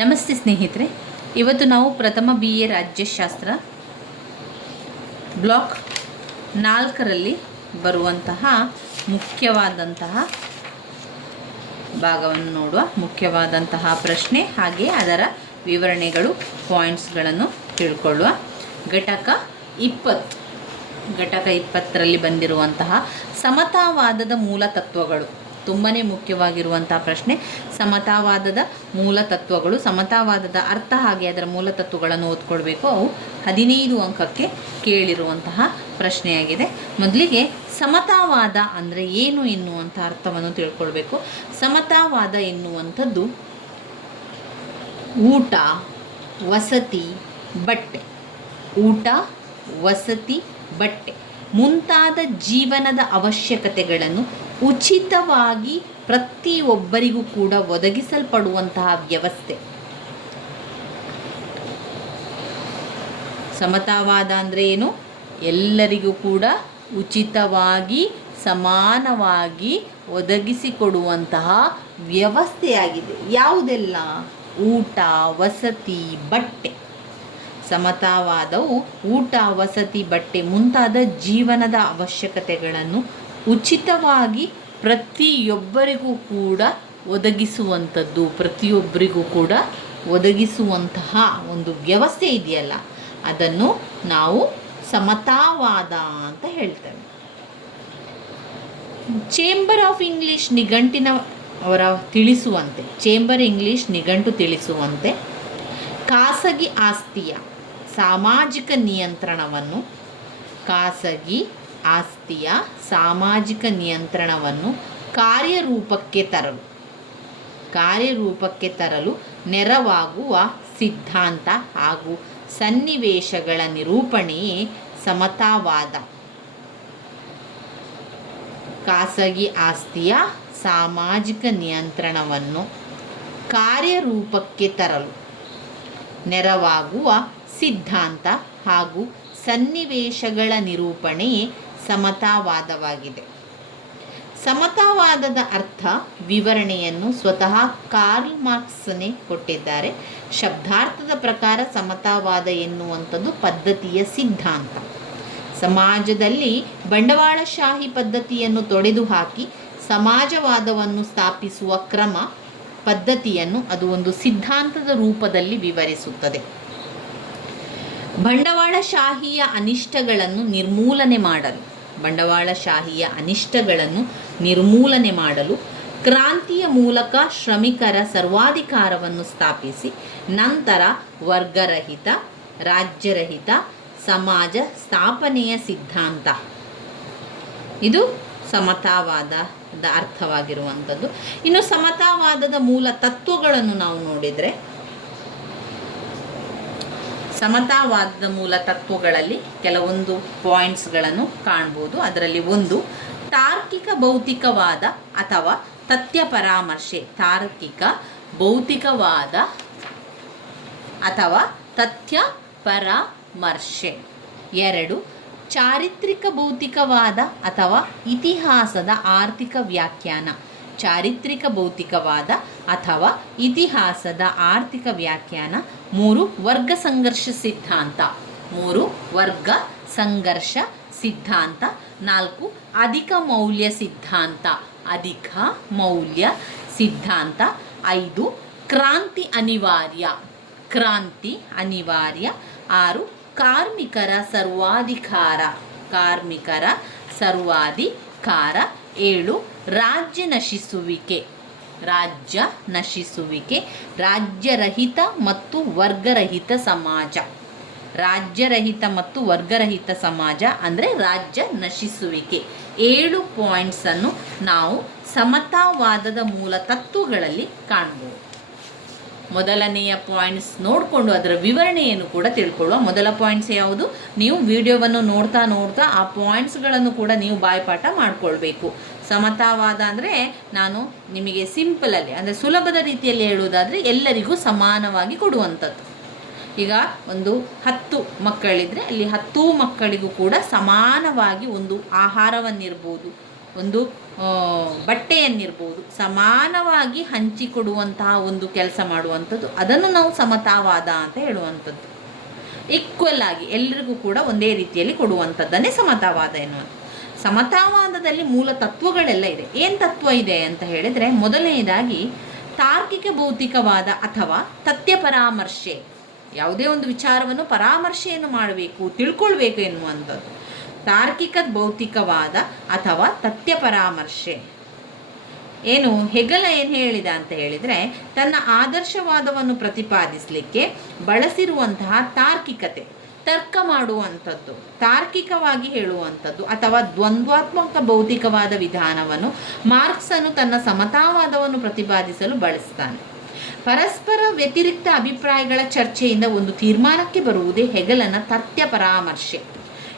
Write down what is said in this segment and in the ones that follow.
ನಮಸ್ತೆ ಸ್ನೇಹಿತರೆ, ಇವತ್ತು ನಾವು ಪ್ರಥಮ BA ರಾಜ್ಯಶಾಸ್ತ್ರ ಬ್ಲಾಕ್ 4ರಲ್ಲಿ ಬರುವಂತಹ ಮುಖ್ಯವಾದಂತಹ ಭಾಗವನ್ನು ನೋಡುವ. ಮುಖ್ಯವಾದಂತಹ ಪ್ರಶ್ನೆ ಹಾಗೆ ಅದರ ವಿವರಣೆಗಳು, ಪಾಯಿಂಟ್ಸ್ಗಳನ್ನು ತಿಳ್ಕೊಳ್ಳುವ. ಘಟಕ 20ರಲ್ಲಿ ಬಂದಿರುವಂತಹ ಸಮತಾವಾದದ ಮೂಲ ತತ್ವಗಳು ತುಂಬಾ ಮುಖ್ಯವಾಗಿರುವಂತಹ ಪ್ರಶ್ನೆ. ಸಮತಾವಾದದ ಮೂಲ ತತ್ವಗಳು, ಸಮತಾವಾದದ ಅರ್ಥ ಹಾಗೆ ಅದರ ಮೂಲ ತತ್ವಗಳನ್ನು ಓದ್ಕೊಳ್ಬೇಕು. ಅವು 15 ಅಂಕಕ್ಕೆ ಕೇಳಿರುವಂತಹ ಪ್ರಶ್ನೆಯಾಗಿದೆ. ಮೊದಲಿಗೆ ಸಮತಾವಾದ ಅಂದರೆ ಏನು ಎನ್ನುವಂಥ ಅರ್ಥವನ್ನು ತಿಳ್ಕೊಳ್ಬೇಕು. ಸಮತಾವಾದ ಎನ್ನುವಂಥದ್ದು ಊಟ, ವಸತಿ, ಬಟ್ಟೆ, ಊಟ, ವಸತಿ, ಬಟ್ಟೆ ಮುಂತಾದ ಜೀವನದ ಅವಶ್ಯಕತೆಗಳನ್ನು ಉಚಿತವಾಗಿ ಪ್ರತಿಯೊಬ್ಬರಿಗೂ ಕೂಡ ಒದಗಿಸಲ್ಪಡುವಂತಹ ವ್ಯವಸ್ಥೆ. ಸಮತಾವಾದ ಅಂದರೆ ಏನು? ಎಲ್ಲರಿಗೂ ಕೂಡ ಉಚಿತವಾಗಿ ಸಮಾನವಾಗಿ ಒದಗಿಸಿಕೊಡುವಂತಹ ವ್ಯವಸ್ಥೆಯಾಗಿದೆ. ಯಾವುದೆಲ್ಲ? ಊಟ, ವಸತಿ, ಬಟ್ಟೆ. ಸಮತಾವಾದವು ಊಟ, ವಸತಿ, ಬಟ್ಟೆ ಮುಂತಾದ ಜೀವನದ ಅವಶ್ಯಕತೆಗಳನ್ನು ಉಚಿತವಾಗಿ ಪ್ರತಿಯೊಬ್ಬರಿಗೂ ಕೂಡ ಒದಗಿಸುವಂಥದ್ದು, ಪ್ರತಿಯೊಬ್ಬರಿಗೂ ಕೂಡ ಒದಗಿಸುವಂತಹ ಒಂದು ವ್ಯವಸ್ಥೆ ಇದೆಯಲ್ಲ, ಅದನ್ನು ನಾವು ಸಮತಾವಾದ ಅಂತ ಹೇಳ್ತೇವೆ. ಚೇಂಬರ್ ಆಫ್ ಇಂಗ್ಲಿಷ್ ನಿಘಂಟಿನವರ ತಿಳಿಸುವಂತೆ, ಚೇಂಬರ್ ಇಂಗ್ಲಿಷ್ ನಿಘಂಟು ತಿಳಿಸುವಂತೆ ಖಾಸಗಿ ಆಸ್ತಿಯ ಸಾಮಾಜಿಕ ನಿಯಂತ್ರಣವನ್ನು, ಖಾಸಗಿ ಆಸ್ತಿಯ ಸಾಮಾಜಿಕ ನಿಯಂತ್ರಣವನ್ನು ಕಾರ್ಯರೂಪಕ್ಕೆ ತರಲು ನೆರವಾಗುವ ಸಿದ್ಧಾಂತ ಹಾಗೂ ಸನ್ನಿವೇಶಗಳ ನಿರೂಪಣೆಯೇ ಸಮತಾವಾದ. ಖಾಸಗಿ ಆಸ್ತಿಯ ಸಾಮಾಜಿಕ ನಿಯಂತ್ರಣವನ್ನು ಕಾರ್ಯರೂಪಕ್ಕೆ ತರಲು ನೆರವಾಗುವ ಸಿದ್ಧಾಂತ ಹಾಗೂ ಸನ್ನಿವೇಶಗಳ ನಿರೂಪಣೆಯೇ ಸಮತಾವಾದವಾಗಿದೆ. ಸಮತಾವಾದದ ಅರ್ಥ ವಿವರಣೆಯನ್ನು ಸ್ವತಃ ಕಾರ್ಲ್ ಮಾರ್ಕ್ಸನೇ ಕೊಟ್ಟಿದ್ದಾರೆ. ಶಬ್ದಾರ್ಥದ ಪ್ರಕಾರ ಸಮತಾವಾದ ಎನ್ನುವಂಥದ್ದು ಪದ್ಧತಿಯ ಸಿದ್ಧಾಂತ. ಸಮಾಜದಲ್ಲಿ ಬಂಡವಾಳಶಾಹಿ ಪದ್ಧತಿಯನ್ನು ತೊಡೆದುಹಾಕಿ ಸಮಾಜವಾದವನ್ನು ಸ್ಥಾಪಿಸುವ ಕ್ರಮ, ಪದ್ಧತಿಯನ್ನು ಅದು ಒಂದು ಸಿದ್ಧಾಂತದ ರೂಪದಲ್ಲಿ ವಿವರಿಸುತ್ತದೆ. ಬಂಡವಾಳಶಾಹಿಯ ಅನಿಷ್ಟಗಳನ್ನು ನಿರ್ಮೂಲನೆ ಮಾಡಲು ಕ್ರಾಂತಿಯ ಮೂಲಕ ಶ್ರಮಿಕರ ಸರ್ವಾಧಿಕಾರವನ್ನು ಸ್ಥಾಪಿಸಿ ನಂತರ ವರ್ಗರಹಿತ, ರಾಜ್ಯರಹಿತ ಸಮಾಜ ಸ್ಥಾಪನೆಯ ಸಿದ್ಧಾಂತ. ಇದು ಸಮತಾವಾದದ ಅರ್ಥವಾಗಿರುವಂಥದ್ದು. ಇನ್ನು ಸಮತಾವಾದದ ಮೂಲ ತತ್ವಗಳನ್ನು ನಾವು ನೋಡಿದರೆ, ಸಮತಾವಾದದ ಮೂಲ ತತ್ವಗಳಲ್ಲಿ ಕೆಲವೊಂದು ಪಾಯಿಂಟ್ಸ್ಗಳನ್ನು ಕಾಣ್ಬೋದು. ಅದರಲ್ಲಿ ಒಂದು ತಾರ್ಕಿಕ ಭೌತಿಕವಾದ ಅಥವಾ ತಥ್ಯ ಪರಾಮರ್ಶೆ. ತಾರ್ಕಿಕ ಭೌತಿಕವಾದ ಅಥವಾ ತಥ್ಯ ಪರಾಮರ್ಶೆ. 2 ಚಾರಿತ್ರಿಕ ಭೌತಿಕವಾದ ಅಥವಾ ಇತಿಹಾಸದ ಆರ್ಥಿಕ ವ್ಯಾಖ್ಯಾನ. ಚಾರಿತ್ರಿಕ ಭೌತಿಕವಾದ ಅಥವಾ ಇತಿಹಾಸದ ಆರ್ಥಿಕ ವ್ಯಾಖ್ಯಾನ. 3 ವರ್ಗ ಸಂಘರ್ಷ ಸಿದ್ಧಾಂತ. 4 ಅಧಿಕ ಮೌಲ್ಯ ಸಿದ್ಧಾಂತ. 5 ಕ್ರಾಂತಿ ಅನಿವಾರ್ಯ. 6 ಕಾರ್ಮಿಕರ ಸರ್ವಾಧಿಕಾರ. 7 ರಾಜ್ಯ ನಶಿಸುವಿಕೆ. ರಾಜ್ಯರಹಿತ ಮತ್ತು ವರ್ಗರಹಿತ ಸಮಾಜ ಅಂದರೆ ರಾಜ್ಯ ನಶಿಸುವಿಕೆ. 7 ಪಾಯಿಂಟ್ಸನ್ನು ನಾವು ಸಮತಾವಾದದ ಮೂಲ ತತ್ವಗಳಲ್ಲಿ ಕಾಣ್ಬೋದು. ಮೊದಲನೆಯ ಪಾಯಿಂಟ್ಸ್ ನೋಡಿಕೊಂಡು ಅದರ ವಿವರಣೆಯನ್ನು ಕೂಡ ತಿಳ್ಕೊಳ್ಳುವ. ಮೊದಲ ಪಾಯಿಂಟ್ಸ್ ಯಾವುದು? ನೀವು ವಿಡಿಯೋವನ್ನು ನೋಡ್ತಾ ಆ ಪಾಯಿಂಟ್ಸ್ಗಳನ್ನು ಕೂಡ ನೀವು ಬಾಯ್ಪಾಠ ಮಾಡಿಕೊಳ್ಬೇಕು. ಸಮತಾವಾದ ಅಂದರೆ ನಾನು ನಿಮಗೆ ಸಿಂಪಲಲ್ಲಿ ಅಂದರೆ ಸುಲಭದ ರೀತಿಯಲ್ಲಿ ಹೇಳುವುದಾದರೆ ಎಲ್ಲರಿಗೂ ಸಮಾನವಾಗಿ ಕೊಡುವಂಥದ್ದು. ಈಗ ಒಂದು 10 ಮಕ್ಕಳಿದ್ರೆ ಅಲ್ಲಿ 10 ಮಕ್ಕಳಿಗೂ ಕೂಡ ಸಮಾನವಾಗಿ ಒಂದು ಆಹಾರವನ್ನಿರ್ಬೋದು, ಒಂದು ಬಟ್ಟೆಯನ್ನಿರ್ಬೋದು ಸಮಾನವಾಗಿ ಹಂಚಿಕೊಡುವಂತಹ ಒಂದು ಕೆಲಸ ಮಾಡುವಂಥದ್ದು, ಅದನ್ನು ನಾವು ಸಮತಾವಾದ ಅಂತ ಹೇಳುವಂಥದ್ದು. ಈಕ್ವಲ್ ಆಗಿ ಎಲ್ಲರಿಗೂ ಕೂಡ ಒಂದೇ ರೀತಿಯಲ್ಲಿ ಕೊಡುವಂಥದ್ದನ್ನೇ ಸಮತಾವಾದ ಎನ್ನುವಂಥದ್ದು. ಸಮತಾವಾದದಲ್ಲಿ ಮೂಲ ತತ್ವಗಳೆಲ್ಲ ಇದೆ. ಏನು ತತ್ವ ಇದೆ ಅಂತ ಹೇಳಿದರೆ, ಮೊದಲನೆಯದಾಗಿ ತಾರ್ಕಿಕ ಭೌತಿಕವಾದ ಅಥವಾ ತಥ್ಯ ಪರಾಮರ್ಶೆ. ಯಾವುದೇ ಒಂದು ವಿಚಾರವನ್ನು ಪರಾಮರ್ಶೆಯನ್ನು ಮಾಡಬೇಕು, ತಿಳ್ಕೊಳ್ಬೇಕು ಎನ್ನುವಂಥದ್ದು ತಾರ್ಕಿಕ ಭೌತಿಕವಾದ ಅಥವಾ ತಥ್ಯ ಪರಾಮರ್ಶೆ. ಏನು ಹೆಗಲ ಏನು ಹೇಳಿದ ಅಂತ ಹೇಳಿದರೆ, ತನ್ನ ಆದರ್ಶವಾದವನ್ನು ಪ್ರತಿಪಾದಿಸಲಿಕ್ಕೆ ಬಳಸಿರುವಂತಹ ತಾರ್ಕಿಕತೆ, ತರ್ಕ ಮಾಡುವಂಥದ್ದು, ತಾರ್ಕಿಕವಾಗಿ ಹೇಳುವಂಥದ್ದು ಅಥವಾ ದ್ವಂದ್ವಾತ್ಮಕ ಭೌತಿಕವಾದ ವಿಧಾನವನ್ನು ಮಾರ್ಕ್ಸನು ತನ್ನ ಸಮತಾವಾದವನ್ನು ಪ್ರತಿಪಾದಿಸಲು ಬಳಸ್ತಾನೆ. ಪರಸ್ಪರ ವ್ಯತಿರಿಕ್ತ ಅಭಿಪ್ರಾಯಗಳ ಚರ್ಚೆಯಿಂದ ಒಂದು ತೀರ್ಮಾನಕ್ಕೆ ಬರುವುದೇ ಹೆಗಲನ ತಥ್ಯ ಪರಾಮರ್ಶೆ.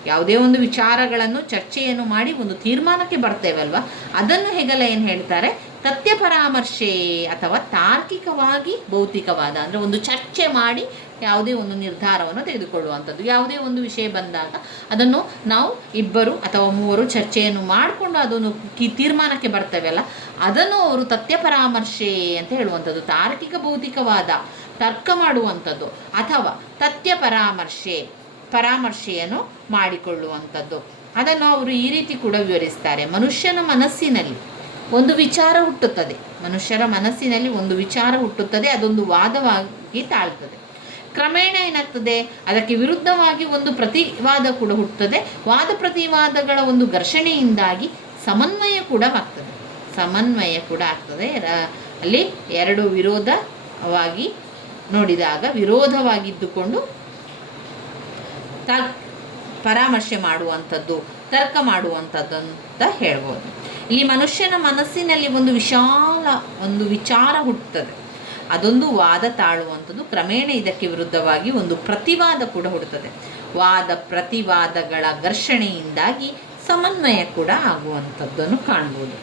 ಯಾವುದೇ ಒಂದು ವಿಚಾರಗಳನ್ನು ಚರ್ಚೆಯನ್ನು ಮಾಡಿ ಒಂದು ತೀರ್ಮಾನಕ್ಕೆ ಬರ್ತೇವಲ್ವ, ಅದನ್ನು ಹೆಗಲ ಏನು ಹೇಳ್ತಾರೆ, ತಥ್ಯ ಪರಾಮರ್ಶೆ ಅಥವಾ ತಾರ್ಕಿಕವಾಗಿ ಭೌತಿಕವಾದ. ಅಂದರೆ ಒಂದು ಚರ್ಚೆ ಮಾಡಿ ಯಾವುದೇ ಒಂದು ನಿರ್ಧಾರವನ್ನು ತೆಗೆದುಕೊಳ್ಳುವಂಥದ್ದು. ಯಾವುದೇ ಒಂದು ವಿಷಯ ಬಂದಾಗ ಅದನ್ನು ನಾವು ಇಬ್ಬರು ಅಥವಾ ಮೂವರು ಚರ್ಚೆಯನ್ನು ಮಾಡಿಕೊಂಡು ಅದನ್ನು ತೀರ್ಮಾನಕ್ಕೆ ಬರ್ತೇವಲ್ಲ, ಅದನ್ನು ಅವರು ತಥ್ಯ ಪರಾಮರ್ಶೆ ಅಂತ ಹೇಳುವಂಥದ್ದು. ತಾರ್ಕಿಕ ಭೌತಿಕವಾದ ತರ್ಕ ಮಾಡುವಂಥದ್ದು ಅಥವಾ ತಥ್ಯ ಪರಾಮರ್ಶೆಯನ್ನು ಮಾಡಿಕೊಳ್ಳುವಂಥದ್ದು. ಅದನ್ನು ಅವರು ಈ ರೀತಿ ಕೂಡ ವಿವರಿಸ್ತಾರೆ. ಮನುಷ್ಯನ ಮನಸ್ಸಿನಲ್ಲಿ ಒಂದು ವಿಚಾರ ಹುಟ್ಟುತ್ತದೆ, ಮನುಷ್ಯರ ಮನಸ್ಸಿನಲ್ಲಿ ಒಂದು ವಿಚಾರ ಹುಟ್ಟುತ್ತದೆ, ಅದೊಂದು ವಾದವಾಗಿ ತಾಳ್ತದೆ. ಕ್ರಮೇಣ ಏನಾಗ್ತದೆ, ಅದಕ್ಕೆ ವಿರುದ್ಧವಾಗಿ ಒಂದು ಪ್ರತಿವಾದ ಕೂಡ ಹುಟ್ಟುತ್ತದೆ. ವಾದ ಪ್ರತಿವಾದಗಳ ಒಂದು ಘರ್ಷಣೆಯಿಂದಾಗಿ ಸಮನ್ವಯ ಕೂಡ ಆಗ್ತದೆ. ಅಲ್ಲಿ ಎರಡು ವಿರೋಧವಾಗಿ ನೋಡಿದಾಗ ವಿರೋಧವಾಗಿದ್ದುಕೊಂಡು ಪರಾಮರ್ಶೆ ಮಾಡುವಂಥದ್ದು, ತರ್ಕ ಮಾಡುವಂಥದ್ದು ಅಂತ ಹೇಳ್ಬೋದು. ಇಲ್ಲಿ ಮನುಷ್ಯನ ಮನಸ್ಸಿನಲ್ಲಿ ಒಂದು ವಿಚಾರ ಹುಟ್ಟುತ್ತದೆ, ಅದೊಂದು ವಾದ ತಾಳುವಂಥದ್ದು. ಕ್ರಮೇಣ ಇದಕ್ಕೆ ವಿರುದ್ಧವಾಗಿ ಒಂದು ಪ್ರತಿವಾದ ಕೂಡ ಹುಟ್ಟುತ್ತದೆ. ವಾದ ಪ್ರತಿವಾದಗಳ ಘರ್ಷಣೆಯಿಂದಾಗಿ ಸಮನ್ವಯ ಕೂಡ ಆಗುವಂಥದ್ದನ್ನು ಕಾಣ್ಬೋದು.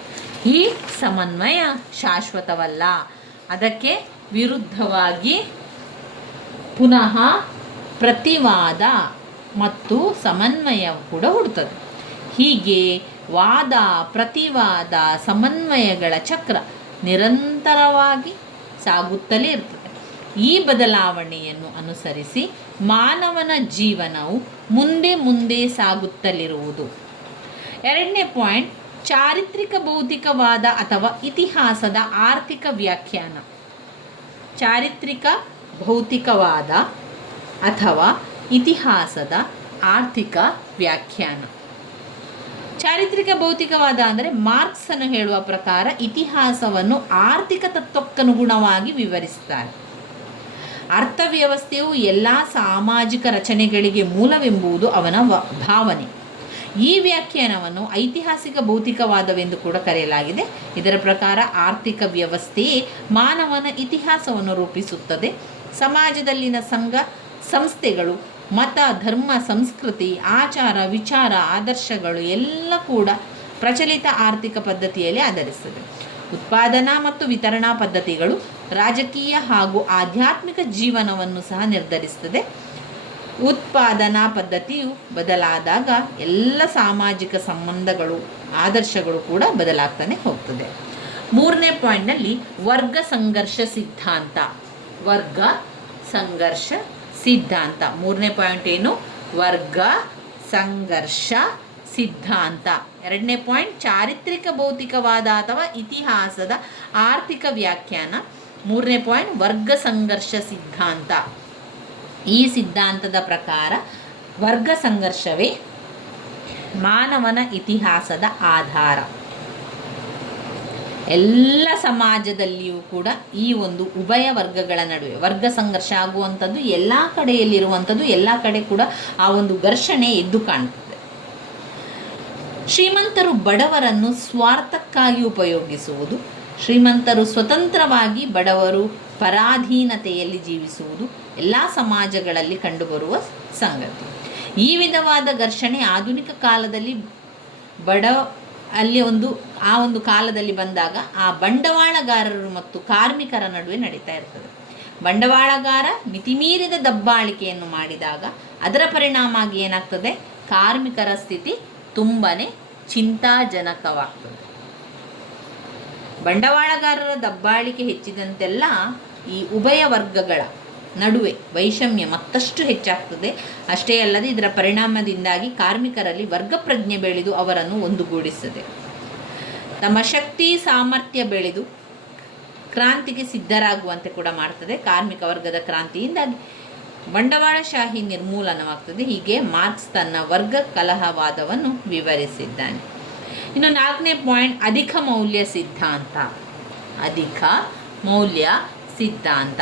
ಈ ಸಮನ್ವಯ ಶಾಶ್ವತವಲ್ಲ, ಅದಕ್ಕೆ ವಿರುದ್ಧವಾಗಿ ಪುನಃ ಪ್ರತಿವಾದ ಮತ್ತು ಸಮನ್ವಯ ಕೂಡ ಹುಡುತ್ತದೆ. ಹೀಗೆ ವಾದ ಪ್ರತಿವಾದ ಸಮನ್ವಯಗಳ ಚಕ್ರ ನಿರಂತರವಾಗಿ ಸಾಗುತ್ತಲೇ ಇರ್ತದೆ. ಈ ಬದಲಾವಣೆಯನ್ನು ಅನುಸರಿಸಿ ಮಾನವನ ಜೀವನವು ಮುಂದೆ ಸಾಗುತ್ತಲಿರುವುದು. ಎರಡನೇ ಪಾಯಿಂಟ್, ಚಾರಿತ್ರಿಕ ಭೌತಿಕವಾದ ಅಥವಾ ಇತಿಹಾಸದ ಆರ್ಥಿಕ ವ್ಯಾಖ್ಯಾನ. ಚಾರಿತ್ರಿಕ ಭೌತಿಕವಾದ ಅಥವಾ ಇತಿಹಾಸದ ಆರ್ಥಿಕ ವ್ಯಾಖ್ಯಾನ. ಚಾರಿತ್ರಿಕ ಭೌತಿಕವಾದ ಅಂದರೆ ಮಾರ್ಕ್ಸನ್ನು ಹೇಳುವ ಪ್ರಕಾರ ಇತಿಹಾಸವನ್ನು ಆರ್ಥಿಕ ತತ್ವಕ್ಕನುಗುಣವಾಗಿ ವಿವರಿಸುತ್ತಾರೆ. ಅರ್ಥವ್ಯವಸ್ಥೆಯು ಎಲ್ಲ ಸಾಮಾಜಿಕ ರಚನೆಗಳಿಗೆ ಮೂಲವೆಂಬುದು ಅವನ ಭಾವನೆ. ಈ ವ್ಯಾಖ್ಯಾನವನ್ನು ಐತಿಹಾಸಿಕ ಭೌತಿಕವಾದವೆಂದು ಕೂಡ ಕರೆಯಲಾಗಿದೆ. ಇದರ ಪ್ರಕಾರ ಆರ್ಥಿಕ ವ್ಯವಸ್ಥೆಯೇ ಮಾನವನ ಇತಿಹಾಸವನ್ನು ರೂಪಿಸುತ್ತದೆ. ಸಮಾಜದಲ್ಲಿನ ಸಂಘ ಸಂಸ್ಥೆಗಳು, ಮತ, ಧರ್ಮ, ಸಂಸ್ಕೃತಿ, ಆಚಾರ, ವಿಚಾರ, ಆದರ್ಶಗಳು ಎಲ್ಲ ಕೂಡ ಪ್ರಚಲಿತ ಆರ್ಥಿಕ ಪದ್ಧತಿಯಲ್ಲಿ ಆಧರಿಸುತ್ತದೆ. ಉತ್ಪಾದನಾ ಮತ್ತು ವಿತರಣಾ ಪದ್ಧತಿಗಳು ರಾಜಕೀಯ ಹಾಗೂ ಆಧ್ಯಾತ್ಮಿಕ ಜೀವನವನ್ನು ಸಹ ನಿರ್ಧರಿಸುತ್ತದೆ. ಉತ್ಪಾದನಾ ಪದ್ಧತಿಯು ಬದಲಾದಾಗ ಎಲ್ಲ ಸಾಮಾಜಿಕ ಸಂಬಂಧಗಳು, ಆದರ್ಶಗಳು ಕೂಡ ಬದಲಾಗ್ತಾನೆ ಹೋಗ್ತದೆ. ಮೂರನೇ ಪಾಯಿಂಟ್ನಲ್ಲಿ ವರ್ಗ ಸಂಘರ್ಷ ಸಿದ್ಧಾಂತ. ವರ್ಗ ಸಂಘರ್ಷ ಸಿದ್ಧಾಂತ. ಮೂರನೇ ಪಾಯಿಂಟ್ ಏನು? ವರ್ಗ ಸಂಘರ್ಷ ಸಿದ್ಧಾಂತ. ಎರಡನೇ ಪಾಯಿಂಟ್ ಚಾರಿತ್ರಿಕ ಭೌತಿಕವಾದ ಅಥವಾ ಇತಿಹಾಸದ ಆರ್ಥಿಕ ವ್ಯಾಖ್ಯಾನ. ಮೂರನೇ ಪಾಯಿಂಟ್ ವರ್ಗ ಸಂಘರ್ಷ ಸಿದ್ಧಾಂತ. ಈ ಸಿದ್ಧಾಂತದ ಪ್ರಕಾರ ವರ್ಗ ಸಂಘರ್ಷವೇ ಮಾನವನ ಇತಿಹಾಸದ ಆಧಾರ. ಎಲ್ಲ ಸಮಾಜದಲ್ಲಿಯೂ ಕೂಡ ಈ ಒಂದು ಉಭಯ ವರ್ಗಗಳ ನಡುವೆ ವರ್ಗ ಸಂಘರ್ಷ ಆಗುವಂಥದ್ದು ಎಲ್ಲ ಕಡೆಯಲ್ಲಿರುವಂಥದ್ದು, ಎಲ್ಲ ಕಡೆ ಕೂಡ ಆ ಒಂದು ಘರ್ಷಣೆ ಎದ್ದು ಕಾಣ್ತದೆ. ಶ್ರೀಮಂತರು ಬಡವರನ್ನು ಸ್ವಾರ್ಥಕ್ಕಾಗಿ ಉಪಯೋಗಿಸುವುದು, ಶ್ರೀಮಂತರು ಸ್ವತಂತ್ರವಾಗಿ, ಬಡವರು ಪರಾಧೀನತೆಯಲ್ಲಿ ಜೀವಿಸುವುದು ಎಲ್ಲ ಸಮಾಜಗಳಲ್ಲಿ ಕಂಡುಬರುವ ಸಂಗತಿ. ಈ ವಿಧವಾದ ಘರ್ಷಣೆ ಆಧುನಿಕ ಕಾಲದಲ್ಲಿ ಆ ಒಂದು ಕಾಲದಲ್ಲಿ ಬಂದಾಗ ಆ ಬಂಡವಾಳಗಾರರು ಮತ್ತು ಕಾರ್ಮಿಕರ ನಡುವೆ ನಡೀತಾ ಇರ್ತದೆ. ಬಂಡವಾಳಗಾರ ಮಿತಿಮೀರಿದ ದಬ್ಬಾಳಿಕೆಯನ್ನು ಮಾಡಿದಾಗ ಅದರ ಪರಿಣಾಮ ಏನಾಗ್ತದೆ? ಕಾರ್ಮಿಕರ ಸ್ಥಿತಿ ತುಂಬನೇ ಚಿಂತಾಜನಕವಾಗ್ತದೆ. ಬಂಡವಾಳಗಾರರ ದಬ್ಬಾಳಿಕೆ ಹೆಚ್ಚಿದಂತೆಲ್ಲ ಈ ಉಭಯ ವರ್ಗಗಳ ನಡುವೆ ವೈಷಮ್ಯ ಮತ್ತಷ್ಟು ಹೆಚ್ಚಾಗ್ತದೆ. ಅಷ್ಟೇ ಅಲ್ಲದೆ ಇದರ ಪರಿಣಾಮದಿಂದಾಗಿ ಕಾರ್ಮಿಕರಲ್ಲಿ ವರ್ಗ ಪ್ರಜ್ಞೆ ಬೆಳೆದು ಅವರನ್ನು ಒಂದುಗೂಡಿಸುತ್ತದೆ. ತಮ್ಮ ಶಕ್ತಿ ಸಾಮರ್ಥ್ಯ ಬೆಳೆದು ಕ್ರಾಂತಿಗೆ ಸಿದ್ಧರಾಗುವಂತೆ ಕೂಡ ಮಾಡ್ತದೆ. ಕಾರ್ಮಿಕ ವರ್ಗದ ಕ್ರಾಂತಿಯಿಂದಾಗಿ ಬಂಡವಾಳಶಾಹಿ ನಿರ್ಮೂಲನವಾಗ್ತದೆ. ಹೀಗೆ ಮಾರ್ಕ್ಸ್ ತನ್ನ ವರ್ಗ ಕಲಹವಾದವನ್ನು ವಿವರಿಸಿದ್ದಾನೆ. ಇನ್ನು 4ನೇ ಪಾಯಿಂಟ್, ಅಧಿಕ ಮೌಲ್ಯ ಸಿದ್ಧಾಂತ. ಅಧಿಕ ಮೌಲ್ಯ ಸಿದ್ಧಾಂತ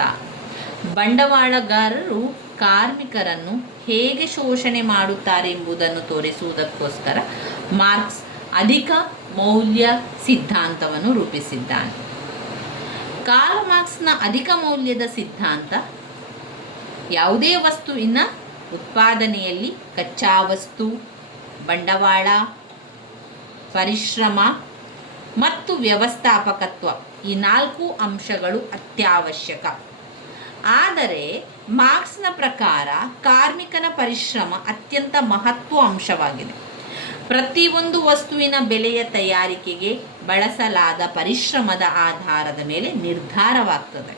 ಬಂಡವಾಳಗಾರರು ಕಾರ್ಮಿಕರನ್ನು ಹೇಗೆ ಶೋಷಣೆ ಮಾಡುತ್ತಾರೆ ಎಂಬುದನ್ನು ತೋರಿಸುವುದಕ್ಕೋಸ್ಕರ ಮಾರ್ಕ್ಸ್ ಅಧಿಕ ಮೌಲ್ಯ ಸಿದ್ಧಾಂತವನ್ನು ರೂಪಿಸಿದ್ದಾನೆ. ಕಾರ್ಲ್ ಮಾರ್ಕ್ಸ್ನ ಅಧಿಕ ಮೌಲ್ಯದ ಸಿದ್ಧಾಂತ ಯಾವುದೇ ವಸ್ತುವಿನ ಉತ್ಪಾದನೆಯಲ್ಲಿ ಕಚ್ಚಾ ವಸ್ತು, ಬಂಡವಾಳ, ಪರಿಶ್ರಮ ಮತ್ತು ವ್ಯವಸ್ಥಾಪಕತ್ವ ಈ 4 ಅಂಶಗಳು ಅತ್ಯವಶ್ಯಕ. ಆದರೆ ಮಾರ್ಕ್ಸ್ನ ಪ್ರಕಾರ ಕಾರ್ಮಿಕನ ಪರಿಶ್ರಮ ಅತ್ಯಂತ ಮಹತ್ವ ಅಂಶವಾಗಿದೆ. ಪ್ರತಿಯೊಂದು ವಸ್ತುವಿನ ಬೆಲೆಯ ತಯಾರಿಕೆಗೆ ಬಳಸಲಾದ ಪರಿಶ್ರಮದ ಆಧಾರದ ಮೇಲೆ ನಿರ್ಧಾರವಾಗ್ತದೆ.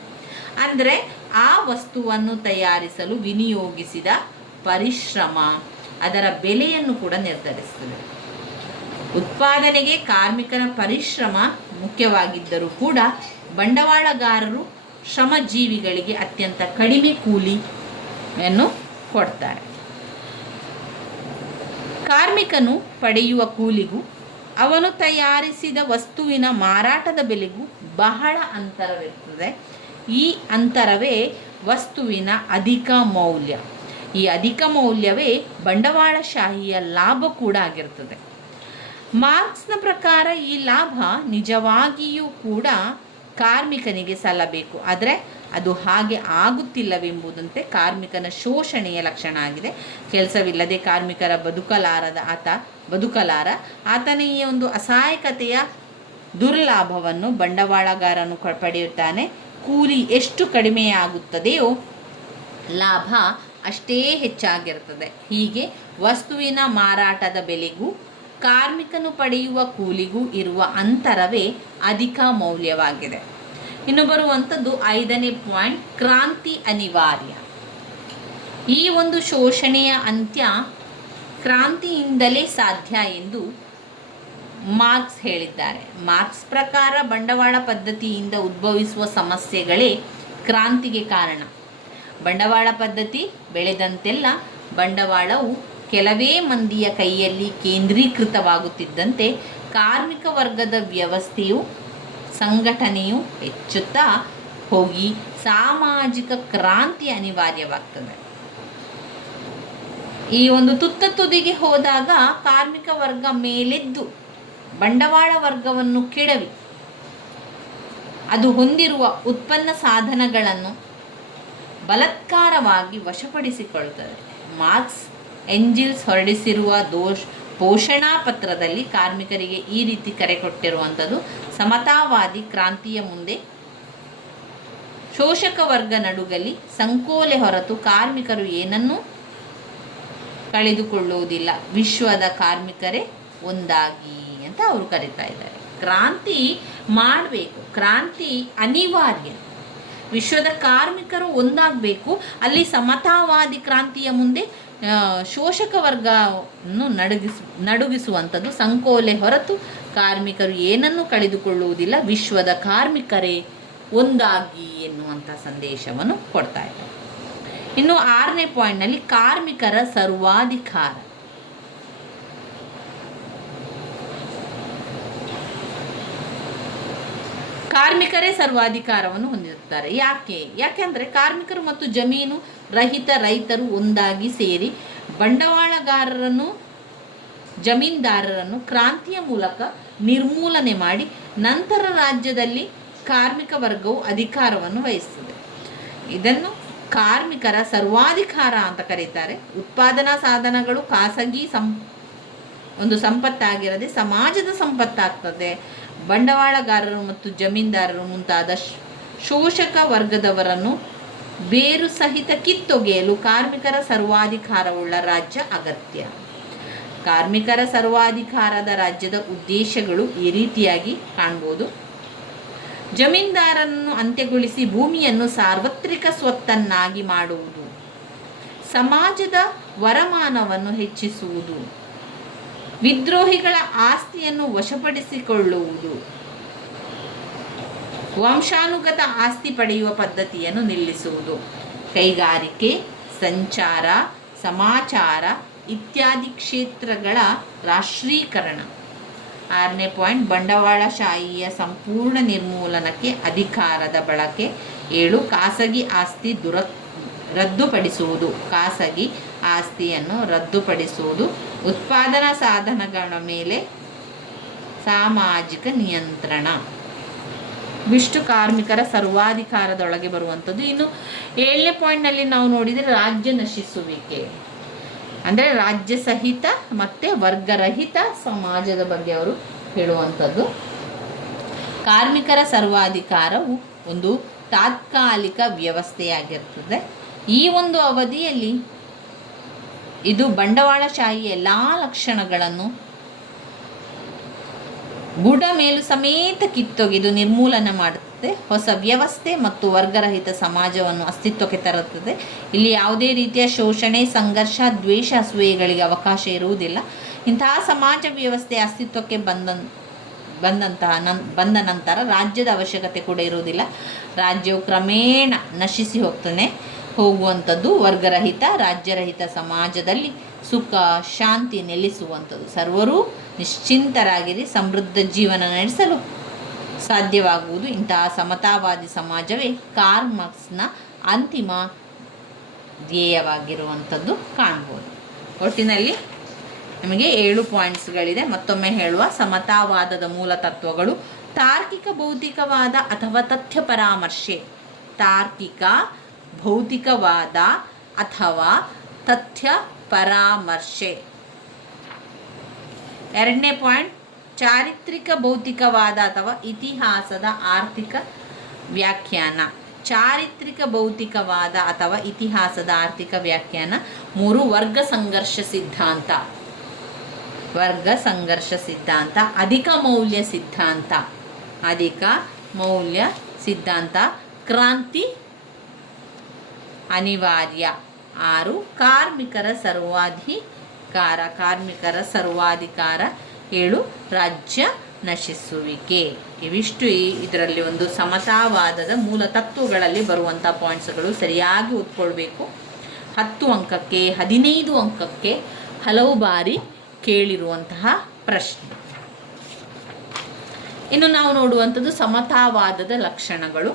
ಅಂದರೆ ಆ ವಸ್ತುವನ್ನು ತಯಾರಿಸಲು ವಿನಿಯೋಗಿಸಿದ ಪರಿಶ್ರಮ ಅದರ ಬೆಲೆಯನ್ನು ಕೂಡ ನಿರ್ಧರಿಸುತ್ತದೆ. ಉತ್ಪಾದನೆಗೆ ಕಾರ್ಮಿಕನ ಪರಿಶ್ರಮ ಮುಖ್ಯವಾಗಿದ್ದರೂ ಕೂಡ ಬಂಡವಾಳಗಾರರು ಶ್ರಮಜೀವಿಗಳಿಗೆ ಅತ್ಯಂತ ಕಡಿಮೆ ಕೂಲಿಯನ್ನು ಕೊಡ್ತಾರೆ. ಕಾರ್ಮಿಕನು ಪಡೆಯುವ ಕೂಲಿಗೂ ಅವನು ತಯಾರಿಸಿದ ವಸ್ತುವಿನ ಮಾರಾಟದ ಬೆಲೆಗೂ ಬಹಳ ಅಂತರವಿರುತ್ತದೆ. ಈ ಅಂತರವೇ ವಸ್ತುವಿನ ಅಧಿಕ ಮೌಲ್ಯ. ಈ ಅಧಿಕ ಮೌಲ್ಯವೇ ಬಂಡವಾಳಶಾಹಿಯ ಲಾಭ ಕೂಡ ಆಗಿರ್ತದೆ. ಮಾರ್ಕ್ಸ್ನ ಪ್ರಕಾರ ಈ ಲಾಭ ನಿಜವಾಗಿಯೂ ಕೂಡ ಕಾರ್ಮಿಕನಿಗೆ ಸಲ್ಲಬೇಕು. ಆದರೆ ಅದು ಹಾಗೆ ಆಗುತ್ತಿಲ್ಲವೆಂಬುದಂತೆ ಕಾರ್ಮಿಕನ ಶೋಷಣೆಯ ಲಕ್ಷಣ ಆಗಿದೆ. ಕೆಲಸವಿಲ್ಲದೆ ಕಾರ್ಮಿಕರ ಆತನ ಈ ಒಂದು ಅಸಹಾಯಕತೆಯ ದುರ್ಲಾಭವನ್ನು ಬಂಡವಾಳಗಾರನು ಪಡೆಯುತ್ತಾನೆ. ಕೂಲಿ ಎಷ್ಟು ಕಡಿಮೆಯಾಗುತ್ತದೆಯೋ ಲಾಭ ಅಷ್ಟೇ ಹೆಚ್ಚಾಗಿರುತ್ತದೆ. ಹೀಗೆ ವಸ್ತುವಿನ ಮಾರಾಟದ ಬೆಲೆಗೂ ಕಾರ್ಮಿಕನು ಪಡೆಯುವ ಕೂಲಿಗೂ ಇರುವ ಅಂತರವೇ ಅಧಿಕ ಮೌಲ್ಯವಾಗಿದೆ. ಇನ್ನು ಬರುವಂಥದ್ದು 5ನೇ ಪಾಯಿಂಟ್, ಕ್ರಾಂತಿ ಅನಿವಾರ್ಯ. ಈ ಒಂದು ಶೋಷಣೆಯ ಅಂತ್ಯ ಕ್ರಾಂತಿಯಿಂದಲೇ ಸಾಧ್ಯ ಎಂದು ಮಾರ್ಕ್ಸ್ ಹೇಳಿದ್ದಾರೆ. ಮಾರ್ಕ್ಸ್ ಪ್ರಕಾರ ಬಂಡವಾಳ ಪದ್ಧತಿಯಿಂದ ಉದ್ಭವಿಸುವ ಸಮಸ್ಯೆಗಳೇ ಕ್ರಾಂತಿಗೆ ಕಾರಣ. ಬಂಡವಾಳ ಪದ್ಧತಿ ಬೆಳೆದಂತೆಲ್ಲ ಬಂಡವಾಳವು ಕೆಲವೇ ಮಂದಿಯ ಕೈಯಲ್ಲಿ ಕೇಂದ್ರೀಕೃತವಾಗುತ್ತಿದ್ದಂತೆ ಕಾರ್ಮಿಕ ವರ್ಗದ ವ್ಯವಸ್ಥೆಯು ಸಂಘಟನೆಯು ಹೆಚ್ಚುತ್ತಾ ಹೋಗಿ ಸಾಮಾಜಿಕ ಕ್ರಾಂತಿ ಅನಿವಾರ್ಯವಾಗ್ತದೆ. ಈ ಒಂದು ತುದಿಗೆ ಹೋದಾಗ ಕಾರ್ಮಿಕ ವರ್ಗ ಮೇಲೆದ್ದು ಬಂಡವಾಳ ವರ್ಗವನ್ನು ಕೆಡವಿ ಅದು ಹೊಂದಿರುವ ಉತ್ಪನ್ನ ಸಾಧನಗಳನ್ನು ಬಲಾತ್ಕಾರವಾಗಿ ವಶಪಡಿಸಿಕೊಳ್ಳುತ್ತದೆ. ಮಾರ್ಕ್ಸ್ ಎಂಜಿಲ್ಸ್ ಹೊರಡಿಸಿರುವ ಪೋಷಣಾ ಪತ್ರದಲ್ಲಿ ಕಾರ್ಮಿಕರಿಗೆ ಈ ರೀತಿ ಕರೆ ಕೊಟ್ಟಿರುವಂಥದ್ದು: ಸಮತಾವಾದಿ ಕ್ರಾಂತಿಯ ಮುಂದೆ ಶೋಷಕ ವರ್ಗ ನಡುಗಲಿ ಸಂಕೋಲೆ ಹೊರತು ಕಾರ್ಮಿಕರು ಏನನ್ನೂ ಕಳೆದುಕೊಳ್ಳುವುದಿಲ್ಲ, ವಿಶ್ವದ ಕಾರ್ಮಿಕರೇ ಒಂದಾಗಿ ಅಂತ ಅವರು ಕರೀತಾ ಇದ್ದಾರೆ. ಕ್ರಾಂತಿ ಮಾಡಬೇಕು, ಕ್ರಾಂತಿ ಅನಿವಾರ್ಯ, ವಿಶ್ವದ ಕಾರ್ಮಿಕರು ಒಂದಾಗಬೇಕು. ಅಲ್ಲಿ ಸಮತಾವಾದಿ ಕ್ರಾಂತಿಯ ಮುಂದೆ ಶೋಷಕ ವರ್ಗವನ್ನು ನಡುಗಿಸುವಂಥದ್ದು ಸಂಕೋಲೆ ಹೊರತು ಕಾರ್ಮಿಕರು ಏನನ್ನು ಕಳೆದುಕೊಳ್ಳುವುದಿಲ್ಲ, ವಿಶ್ವದ ಕಾರ್ಮಿಕರೇ ಒಂದಾಗಿ ಎನ್ನುವಂಥ ಸಂದೇಶವನ್ನು ಕೊಡ್ತಾ ಇದ್ದಾರೆ. ಇನ್ನು 6ನೇ ಪಾಯಿಂಟ್ನಲ್ಲಿ ಕಾರ್ಮಿಕರ ಸರ್ವಾಧಿಕಾರ. ಕಾರ್ಮಿಕರೇ ಸರ್ವಾಧಿಕಾರವನ್ನು ಹೊಂದಿರುತ್ತಾರೆ. ಯಾಕೆಂದರೆ ಕಾರ್ಮಿಕರು ಮತ್ತು ಜಮೀನು ರಹಿತ ರೈತರು ಒಂದಾಗಿ ಸೇರಿ ಬಂಡವಾಳಗಾರರನ್ನು ಜಮೀನ್ದಾರರನ್ನು ಕ್ರಾಂತಿಯ ಮೂಲಕ ನಿರ್ಮೂಲನೆ ಮಾಡಿ ನಂತರ ರಾಜ್ಯದಲ್ಲಿ ಕಾರ್ಮಿಕ ವರ್ಗವು ಅಧಿಕಾರವನ್ನು ವಹಿಸುತ್ತದೆ. ಇದನ್ನು ಕಾರ್ಮಿಕರ ಸರ್ವಾಧಿಕಾರ ಅಂತ ಕರೀತಾರೆ. ಉತ್ಪಾದನಾ ಸಾಧನಗಳು ಖಾಸಗಿ ಒಂದು ಸಂಪತ್ತಾಗಿರದೆ ಸಮಾಜದ ಸಂಪತ್ತಾಗ್ತದೆ. ಬಂಡವಾಳಗಾರರು ಮತ್ತು ಜಮೀನ್ದಾರರು ಮುಂತಾದ ಶೋಷಕ ವರ್ಗದವರನ್ನು ಬೇರು ಸಹಿತ ಕಿತ್ತೊಗೆಯಲು ಕಾರ್ಮಿಕರ ಸರ್ವಾಧಿಕಾರವುಳ್ಳ ರಾಜ್ಯ ಅಗತ್ಯ. ಕಾರ್ಮಿಕರ ಸರ್ವಾಧಿಕಾರದ ರಾಜ್ಯದ ಉದ್ದೇಶಗಳು ಈ ರೀತಿಯಾಗಿ ಕಾಣ್ಬೋದು. ಜಮೀನ್ದಾರನನ್ನು ಅಂತ್ಯಗೊಳಿಸಿ ಭೂಮಿಯನ್ನು ಸಾರ್ವತ್ರಿಕ ಸ್ವತ್ತನ್ನಾಗಿ ಮಾಡುವುದು, ಸಮಾಜದ ವರಮಾನವನ್ನು ಹೆಚ್ಚಿಸುವುದು, ವಿದ್ರೋಹಿಗಳ ಆಸ್ತಿಯನ್ನು ವಶಪಡಿಸಿಕೊಳ್ಳುವುದು, ವಂಶಾನುಗತ ಆಸ್ತಿ ಪಡೆಯುವ ಪದ್ಧತಿಯನ್ನು ನಿಲ್ಲಿಸುವುದು, ಕೈಗಾರಿಕೆ, ಸಂಚಾರ, ಸಮಾಚಾರ ಇತ್ಯಾದಿ ಕ್ಷೇತ್ರಗಳ ರಾಷ್ಟ್ರೀಕರಣ. 6ನೇ ಪಾಯಿಂಟ್, ಬಂಡವಾಳಶಾಹಿಯ ಸಂಪೂರ್ಣ ನಿರ್ಮೂಲನಕ್ಕೆ ಅಧಿಕಾರದ ಬಳಕೆ. 7, ಖಾಸಗಿ ಆಸ್ತಿ ರದ್ದುಪಡಿಸುವುದು, ಖಾಸಗಿ ಆಸ್ತಿಯನ್ನು ರದ್ದುಪಡಿಸುವುದು, ಉತ್ಪಾದನಾ ಸಾಧನಗಳ ಮೇಲೆ ಸಾಮಾಜಿಕ ನಿಯಂತ್ರಣ. ಇವಿಷ್ಟು ಕಾರ್ಮಿಕರ ಸರ್ವಾಧಿಕಾರದೊಳಗೆ ಬರುವಂಥದ್ದು. ಇನ್ನು 7ನೇ ಪಾಯಿಂಟ್ನಲ್ಲಿ ನಾವು ನೋಡಿದರೆ ರಾಜ್ಯ ನಶಿಸುವಿಕೆ, ಅಂದರೆ ರಾಜ್ಯ ಸಹಿತ ಮತ್ತು ವರ್ಗರಹಿತ ಸಮಾಜದ ಬಗ್ಗೆ ಅವರು ಹೇಳುವಂಥದ್ದು. ಕಾರ್ಮಿಕರ ಸರ್ವಾಧಿಕಾರವು ಒಂದು ತಾತ್ಕಾಲಿಕ ವ್ಯವಸ್ಥೆಯಾಗಿರ್ತದೆ. ಈ ಒಂದು ಅವಧಿಯಲ್ಲಿ ಇದು ಬಂಡವಾಳಶಾಹಿ ಎಲ್ಲ ಲಕ್ಷಣಗಳನ್ನು ಬುಡ ಮೇಲು ಸಮೇತ ಕಿತ್ತೊಗೆದು ನಿರ್ಮೂಲನೆ ಮಾಡುತ್ತದೆ. ಹೊಸ ವ್ಯವಸ್ಥೆ ಮತ್ತು ವರ್ಗರಹಿತ ಸಮಾಜವನ್ನು ಅಸ್ತಿತ್ವಕ್ಕೆ ತರುತ್ತದೆ. ಇಲ್ಲಿ ಯಾವುದೇ ರೀತಿಯ ಶೋಷಣೆ, ಸಂಘರ್ಷ, ದ್ವೇಷ, ಅಸೂಯೆಗಳಿಗೆ ಅವಕಾಶ ಇರುವುದಿಲ್ಲ. ಇಂತಹ ಸಮಾಜ ವ್ಯವಸ್ಥೆ ಅಸ್ತಿತ್ವಕ್ಕೆ ಬಂದ ನಂತರ ರಾಜ್ಯದ ಅವಶ್ಯಕತೆ ಕೂಡ ಇರುವುದಿಲ್ಲ. ರಾಜ್ಯವು ಕ್ರಮೇಣ ನಶಿಸಿ ಹೋಗುವಂಥದ್ದು. ವರ್ಗರಹಿತ, ರಾಜ್ಯರಹಿತ ಸಮಾಜದಲ್ಲಿ ಸುಖ ಶಾಂತಿ ನೆಲೆಸುವಂಥದ್ದು. ಸರ್ವರೂ ನಿಶ್ಚಿಂತರಾಗಿರಿ ಸಮೃದ್ಧ ಜೀವನ ನಡೆಸಲು ಸಾಧ್ಯವಾಗುವುದು. ಇಂತಹ ಸಮತಾವಾದಿ ಸಮಾಜವೇ ಕಾರ್ಲ್ ಮಾರ್ಕ್ಸ್ನ ಅಂತಿಮ ಧ್ಯೇಯವಾಗಿರುವಂಥದ್ದು ಕಾಣ್ಬೋದು. ಒಟ್ಟಿನಲ್ಲಿ ನಿಮಗೆ 7 ಪಾಯಿಂಟ್ಸ್ಗಳಿದೆ. ಮತ್ತೊಮ್ಮೆ ಹೇಳುವ, ಸಮತಾವಾದದ ಮೂಲ ತತ್ವಗಳು: ತಾರ್ಕಿಕ ಭೌತಿಕವಾದ ಅಥವಾ ತಥ್ಯ ಪರಾಮರ್ಶೆ. ತಾರ್ಕಿಕ ಭೌತಿಕವಾದ ಅಥವಾ ತಥ್ಯ ಪರಾಮರ್ಶೆ. 2ನೇ ಪಾಯಿಂಟ್, ಚಾರಿತ್ರಿಕ ಭೌತಿಕವಾದ ಅಥವಾ ಇತಿಹಾಸದ ಆರ್ಥಿಕ ವ್ಯಾಖ್ಯಾನ. ಚಾರಿತ್ರಿಕ ಭೌತಿಕವಾದ ಅಥವಾ ಇತಿಹಾಸದ ಆರ್ಥಿಕ ವ್ಯಾಖ್ಯಾನ. 3, ವರ್ಗ ಸಂಘರ್ಷ ಸಿದ್ಧಾಂತ. ವರ್ಗ ಸಂಘರ್ಷ ಸಿದ್ಧಾಂತ. ಅಧಿಕ ಮೌಲ್ಯ ಸಿದ್ಧಾಂತ. ಅಧಿಕ ಮೌಲ್ಯ ಸಿದ್ಧಾಂತ. ಕ್ರಾಂತಿ ಅನಿವಾರ್ಯ. 6, ಕಾರ್ಮಿಕರ ಸರ್ವಾಧಿಕಾರ. 7, ರಾಜ್ಯ ನಶಿಸುವಿಕೆ. ಇವಿಷ್ಟು ಇದರಲ್ಲಿ ಒಂದು ಸಮತಾವಾದದ ಮೂಲ ತತ್ವಗಳಲ್ಲಿ ಬರುವಂಥ ಪಾಯಿಂಟ್ಸ್ಗಳು. ಸರಿಯಾಗಿ ಓದ್ಕೊಳ್ಬೇಕು. 10 ಅಂಕಕ್ಕೆ 15 ಅಂಕಕ್ಕೆ ಹಲವು ಬಾರಿ ಕೇಳಿರುವಂತಹ ಪ್ರಶ್ನೆ. ಇನ್ನು ನಾವು ನೋಡುವಂಥದ್ದು ಸಮತಾವಾದದ ಲಕ್ಷಣಗಳು.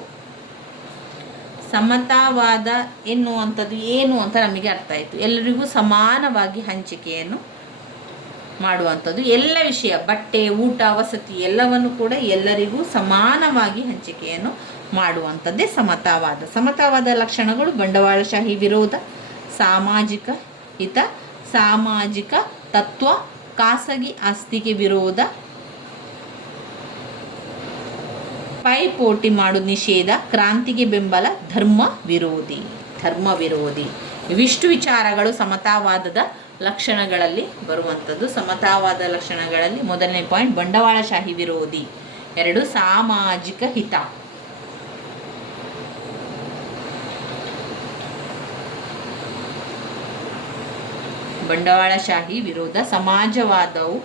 ಸಮತಾವಾದ ಎನ್ನುವಂಥದ್ದು ಏನು ಅಂತ ನಮಗೆ ಅರ್ಥ ಆಯಿತು. ಎಲ್ಲರಿಗೂ ಸಮಾನವಾಗಿ ಹಂಚಿಕೆಯನ್ನು ಮಾಡುವಂಥದ್ದು. ಎಲ್ಲ ವಿಷಯ, ಬಟ್ಟೆ, ಊಟ, ವಸತಿ ಎಲ್ಲವನ್ನು ಕೂಡ ಎಲ್ಲರಿಗೂ ಸಮಾನವಾಗಿ ಹಂಚಿಕೆಯನ್ನು ಮಾಡುವಂಥದ್ದೇ ಸಮತಾವಾದ. ಸಮತಾವಾದ ಲಕ್ಷಣಗಳು: ಬಂಡವಾಳಶಾಹಿ ವಿರೋಧ, ಸಾಮಾಜಿಕ ಹಿತ, ಸಾಮಾಜಿಕ ತತ್ವ, ಖಾಸಗಿ ಆಸ್ತಿಗೆ ವಿರೋಧ, ಪೈಪೋಟಿ ಮಾಡು ನಿಷೇಧ, ಕ್ರಾಂತಿಗೆ ಬೆಂಬಲ, ಧರ್ಮ ವಿರೋಧಿ. ಇವಿಷ್ಟು ವಿಚಾರಗಳು ಸಮತಾವಾದದ ಲಕ್ಷಣಗಳಲ್ಲಿ ಬರುವಂಥದ್ದು. ಸಮತಾವಾದ ಲಕ್ಷಣಗಳಲ್ಲಿ 1ನೇ ಪಾಯಿಂಟ್, ಬಂಡವಾಳಶಾಹಿ ವಿರೋಧಿ. 2, ಸಾಮಾಜಿಕ ಹಿತ. ಬಂಡವಾಳಶಾಹಿ ವಿರೋಧ. ಸಮಾಜವಾದವು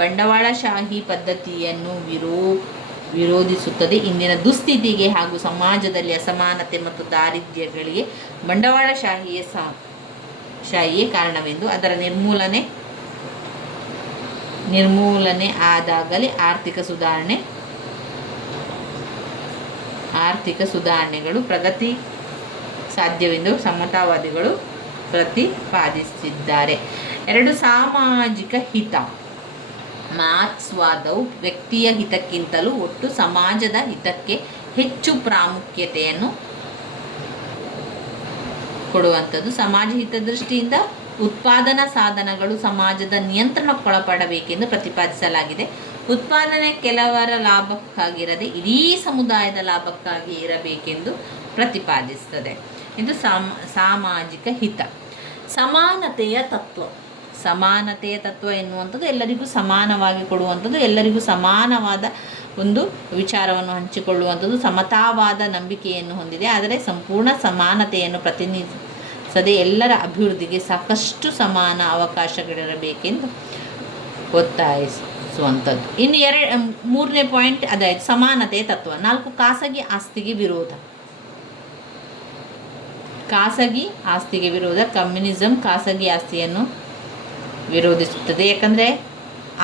ಬಂಡವಾಳಶಾಹಿ ಪದ್ಧತಿಯನ್ನು ವಿರೋಧಿಸುತ್ತದೆ. ಇಂದಿನ ದುಸ್ಥಿತಿಗೆ ಹಾಗೂ ಸಮಾಜದಲ್ಲಿ ಅಸಮಾನತೆ ಮತ್ತು ದಾರಿದ್ರ್ಯಗಳಿಗೆ ಬಂಡವಾಳಶಾಹಿಯೇ ಕಾರಣವೆಂದು, ಅದರ ನಿರ್ಮೂಲನೆ ಆದಾಗಲೇ ಆರ್ಥಿಕ ಸುಧಾರಣೆಗಳು ಪ್ರಗತಿ ಸಾಧ್ಯವೆಂದು ಸಮತಾವಾದಿಗಳು ಪ್ರತಿಪಾದಿಸಿದ್ದಾರೆ. 2, ಸಾಮಾಜಿಕ ಹಿತ. ಮಾರ್ಕ್ಸ್ವಾದವು ವ್ಯಕ್ತಿಯ ಹಿತಕ್ಕಿಂತಲೂ ಒಟ್ಟು ಸಮಾಜದ ಹಿತಕ್ಕೆ ಹೆಚ್ಚು ಪ್ರಾಮುಖ್ಯತೆಯನ್ನು ಕೊಡುವಂಥದ್ದು. ಸಮಾಜ ಹಿತದೃಷ್ಟಿಯಿಂದ ಉತ್ಪಾದನಾ ಸಾಧನಗಳು ಸಮಾಜದ ನಿಯಂತ್ರಣಕ್ಕೊಳಪಡಬೇಕೆಂದು ಪ್ರತಿಪಾದಿಸಲಾಗಿದೆ. ಉತ್ಪಾದನೆ ಕೆಲವರ ಲಾಭಕ್ಕಾಗಿರದೆ ಇಡೀ ಸಮುದಾಯದ ಲಾಭಕ್ಕಾಗಿ ಇರಬೇಕೆಂದು ಪ್ರತಿಪಾದಿಸುತ್ತದೆ. ಇದು ಸಾಮಾಜಿಕ ಹಿತ. ಸಮಾನತೆಯ ತತ್ವ. ಸಮಾನತೆಯ ತತ್ವ ಎನ್ನುವಂಥದ್ದು ಎಲ್ಲರಿಗೂ ಸಮಾನವಾಗಿ ಕೊಡುವಂಥದ್ದು, ಎಲ್ಲರಿಗೂ ಸಮಾನವಾದ ಒಂದು ವಿಚಾರವನ್ನು ಹಂಚಿಕೊಳ್ಳುವಂಥದ್ದು, ಸಮತಾವಾದ ನಂಬಿಕೆಯನ್ನು ಹೊಂದಿದೆ. ಆದರೆ ಸಂಪೂರ್ಣ ಸಮಾನತೆಯನ್ನು ಪ್ರತಿನಿಧಿಸದೆ ಎಲ್ಲರ ಅಭಿವೃದ್ಧಿಗೆ ಸಾಕಷ್ಟು ಸಮಾನ ಅವಕಾಶಗಳಿರಬೇಕೆಂದು ಒತ್ತಾಯಿಸುವಂಥದ್ದು. ಇನ್ನು ಮೂರನೇ ಪಾಯಿಂಟ್ ಅದಾಯಿತು, ಸಮಾನತೆಯ ತತ್ವ. 4 ಖಾಸಗಿ ಆಸ್ತಿಗೆ ವಿರೋಧ. ಖಾಸಗಿ ಆಸ್ತಿಗೆ ವಿರೋಧ. ಕಮ್ಯುನಿಸಂ ಖಾಸಗಿ ಆಸ್ತಿಯನ್ನು ವಿರೋಧಿಸುತ್ತದೆ. ಯಾಕಂದರೆ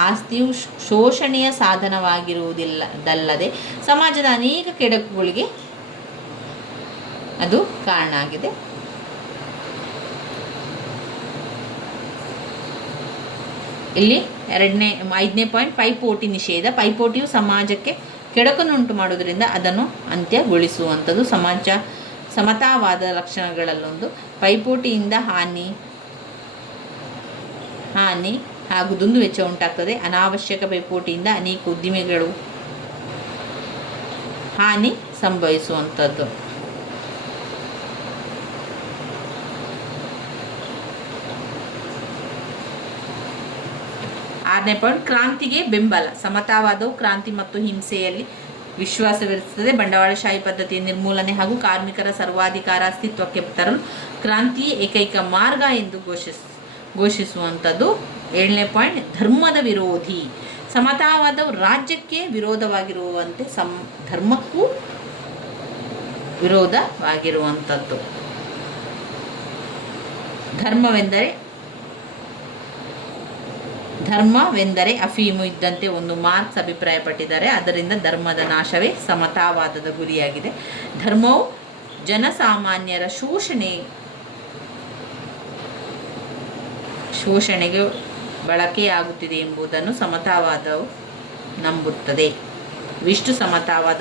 ಆಸ್ತಿಯು ಶೋಷಣೆಯ ಸಾಧನವಾಗಿರುವುದಿಲ್ಲದಲ್ಲದೆ ಸಮಾಜದ ಅನೇಕ ಕೆಡುಕುಗಳಿಗೆ ಅದು ಕಾರಣ ಆಗಿದೆ. ಇಲ್ಲಿ 5ನೇ ಪಾಯಿಂಟ್, ಪೈಪೋಟಿ ನಿಷೇಧ. ಪೈಪೋಟಿಯು ಸಮಾಜಕ್ಕೆ ಕೆಡುಕನ್ನುಂಟು ಮಾಡುವುದರಿಂದ ಅದನ್ನು ಅಂತ್ಯಗೊಳಿಸುವಂಥದ್ದು. ಸಮತಾವಾದ ಲಕ್ಷಣಗಳಲ್ಲೊಂದು ಪೈಪೋಟಿಯಿಂದ ಹಾನಿ ಹಾಗೂ ದುಂದುವೆಚ್ಚ ಉಂಟಾಗ್ತದೆ. ಅನಾವಶ್ಯಕ ಪೈಪೋಟಿಯಿಂದ ಅನೇಕ ಉದ್ದಿಮೆಗಳು ಹಾನಿ ಸಂಭವಿಸುವಂಥದ್ದು. ಆರನೇ ಪಾಯಿಂಟ್, ಕ್ರಾಂತಿಗೆ ಬೆಂಬಲ. ಸಮತಾವಾದವು ಕ್ರಾಂತಿ ಮತ್ತು ಹಿಂಸೆಯಲ್ಲಿ ವಿಶ್ವಾಸವಿರುತ್ತದೆ. ಬಂಡವಾಳಶಾಹಿ ಪದ್ಧತಿಯ ನಿರ್ಮೂಲನೆ ಹಾಗೂ ಕಾರ್ಮಿಕರ ಸರ್ವಾಧಿಕಾರ ಅಸ್ತಿತ್ವಕ್ಕೆ ತರಲು ಕ್ರಾಂತಿಯೇ ಏಕೈಕ ಮಾರ್ಗ ಎಂದು ಘೋಷಿಸುವಂಥದ್ದು. 7ನೇ ಪಾಯಿಂಟ್, ಧರ್ಮದ ವಿರೋಧಿ. ಸಮತಾವಾದವು ರಾಜ್ಯಕ್ಕೆ ವಿರೋಧವಾಗಿರುವಂತೆ ಧರ್ಮಕ್ಕೂ ವಿರೋಧವಾಗಿರುವಂಥದ್ದು. ಧರ್ಮವೆಂದರೆ ಅಫೀಮು ಇದ್ದಂತೆ ಒಂದು ಮಾರ್ಕ್ಸ್ ಅಭಿಪ್ರಾಯಪಟ್ಟಿದ್ದಾರೆ. ಅದರಿಂದ ಧರ್ಮದ ನಾಶವೇ ಸಮತಾವಾದದ ಗುರಿಯಾಗಿದೆ. ಧರ್ಮವು ಜನಸಾಮಾನ್ಯರ ಶೋಷಣೆಗೆ ಬಳಕೆಯಾಗುತ್ತಿದೆ ಎಂಬುದನ್ನು ಸಮತಾವಾದವು ನಂಬುತ್ತದೆ. ಇವಿಷ್ಟು ಸಮತಾವಾದ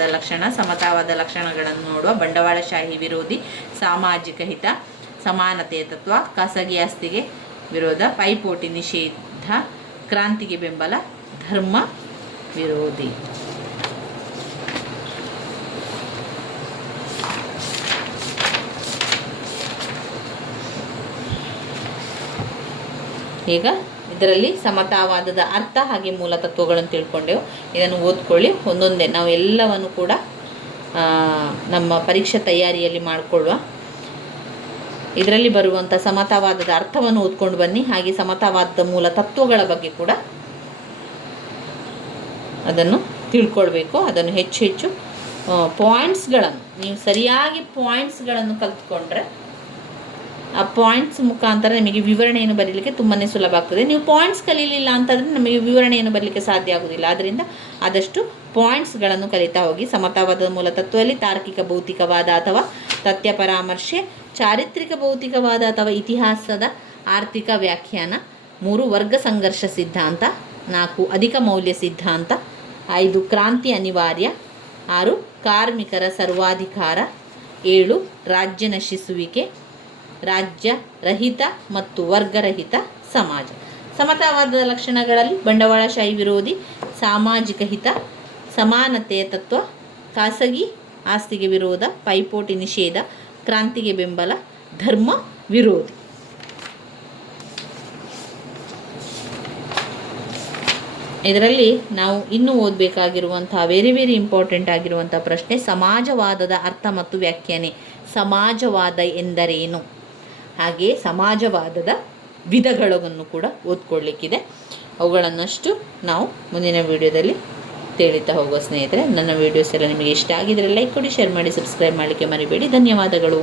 ಲಕ್ಷಣಗಳನ್ನು ನೋಡುವ. ಬಂಡವಾಳಶಾಹಿ ವಿರೋಧಿ, ಸಾಮಾಜಿಕ ಹಿತ, ಸಮಾನತೆಯ ತತ್ವ, ಖಾಸಗಿ ಆಸ್ತಿಗೆ ವಿರೋಧ, ಪೈಪೋಟಿ ನಿಷೇಧ, ಕ್ರಾಂತಿಗೆ ಬೆಂಬಲ, ಧರ್ಮ ವಿರೋಧಿ. ಈಗ ಇದರಲ್ಲಿ ಸಮತಾವಾದದ ಅರ್ಥ ಹಾಗೆ ಮೂಲ ತತ್ವಗಳನ್ನು ತಿಳ್ಕೊಂಡೆವು. ಇದನ್ನು ಓದ್ಕೊಳ್ಳಿ ಒಂದೊಂದೇ. ನಾವು ಎಲ್ಲವನ್ನು ಕೂಡ ನಮ್ಮ ಪರೀಕ್ಷೆ ತಯಾರಿಯಲ್ಲಿ ಮಾಡಿಕೊಳ್ಳುವ. ಇದರಲ್ಲಿ ಬರುವಂಥ ಸಮತಾವಾದದ ಅರ್ಥವನ್ನು ಓದ್ಕೊಂಡು ಬನ್ನಿ. ಹಾಗೆ ಸಮತಾವಾದದ ಮೂಲ ತತ್ವಗಳ ಬಗ್ಗೆ ಕೂಡ ಅದನ್ನು ತಿಳ್ಕೊಳ್ಬೇಕು. ಅದನ್ನು ಹೆಚ್ಚು ಪಾಯಿಂಟ್ಸ್ಗಳನ್ನು ನೀವು ಸರಿಯಾಗಿ ಪಾಯಿಂಟ್ಸ್ಗಳನ್ನು ಕಲ್ತ್ಕೊಂಡ್ರೆ ಆ ಪಾಯಿಂಟ್ಸ್ ಮುಖಾಂತರ ನಿಮಗೆ ವಿವರಣೆಯನ್ನು ಬರೀಲಿಕ್ಕೆ ತುಂಬಾ ಸುಲಭ ಆಗ್ತದೆ. ನೀವು ಪಾಯಿಂಟ್ಸ್ ಕಲೀಲಿಲ್ಲ ಅಂತಂದರೆ ನಮಗೆ ವಿವರಣೆಯನ್ನು ಬರಲಿಕ್ಕೆ ಸಾಧ್ಯ ಆಗೋದಿಲ್ಲ. ಆದ್ದರಿಂದ ಆದಷ್ಟು ಪಾಯಿಂಟ್ಸ್ಗಳನ್ನು ಕಲಿತಾ ಹೋಗಿ. ಸಮತಾವಾದದ ಮೂಲ ತತ್ವದಲ್ಲಿ ತಾರ್ಕಿಕ ಭೌತಿಕವಾದ ಅಥವಾ ತಥ್ಯ ಪರಾಮರ್ಶೆ, ಚಾರಿತ್ರಿಕ ಭೌತಿಕವಾದ ಅಥವಾ ಇತಿಹಾಸದ ಆರ್ಥಿಕ ವ್ಯಾಖ್ಯಾನ, 3 ವರ್ಗ ಸಂಘರ್ಷ ಸಿದ್ಧಾಂತ, 4 ಅಧಿಕ ಮೌಲ್ಯ ಸಿದ್ಧಾಂತ, 5 ಕ್ರಾಂತಿ ಅನಿವಾರ್ಯ, 6 ಕಾರ್ಮಿಕರ ಸರ್ವಾಧಿಕಾರ, 7 ರಾಜ್ಯ ನಶಿಸುವಿಕೆ, ರಾಜ್ಯ ರಹಿತ ಮತ್ತು ವರ್ಗರಹಿತ ಸಮಾಜ. ಸಮತಾವಾದದ ಲಕ್ಷಣಗಳಲ್ಲಿ ಬಂಡವಾಳಶಾಹಿ ವಿರೋಧಿ, ಸಾಮಾಜಿಕ ಹಿತ, ಸಮಾನತೆಯ ತತ್ವ, ಖಾಸಗಿ ಆಸ್ತಿಗೆ ವಿರೋಧ, ಪೈಪೋಟಿ ನಿಷೇಧ, ಕ್ರಾಂತಿಗೆ ಬೆಂಬಲ, ಧರ್ಮ ವಿರೋಧಿ. ಇದರಲ್ಲಿ ನಾವು ಇನ್ನೂ ಓದಬೇಕಾಗಿರುವಂತಹ ವೆರಿ ಇಂಪಾರ್ಟೆಂಟ್ ಆಗಿರುವಂಥ ಪ್ರಶ್ನೆ, ಸಮಾಜವಾದದ ಅರ್ಥ ಮತ್ತು ವ್ಯಾಖ್ಯಾನೆ. ಸಮಾಜವಾದ ಎಂದರೇನು? ಹಾಗೆ ಸಮಾಜವಾದದ ವಿಧಗಳನ್ನು ಕೂಡ ಓದ್ಕೊಳ್ಳಿಕ್ಕಿದೆ. ಅವುಗಳನ್ನಷ್ಟು ನಾವು ಮುಂದಿನ ವಿಡಿಯೋದಲ್ಲಿ ತಿಳಿತಾ ಹೋಗೋ ಸ್ನೇಹಿತರೆ. ನನ್ನ ವೀಡಿಯೋಸ್ ಎಲ್ಲ ನಿಮಗೆ ಇಷ್ಟ ಆಗಿದ್ರೆ ಲೈಕ್ ಕೊಡಿ, ಶೇರ್ ಮಾಡಿ, ಸಬ್ಸ್ಕ್ರೈಬ್ ಮಾಡಲಿಕ್ಕೆ ಮರಿಬೇಡಿ. ಧನ್ಯವಾದಗಳು.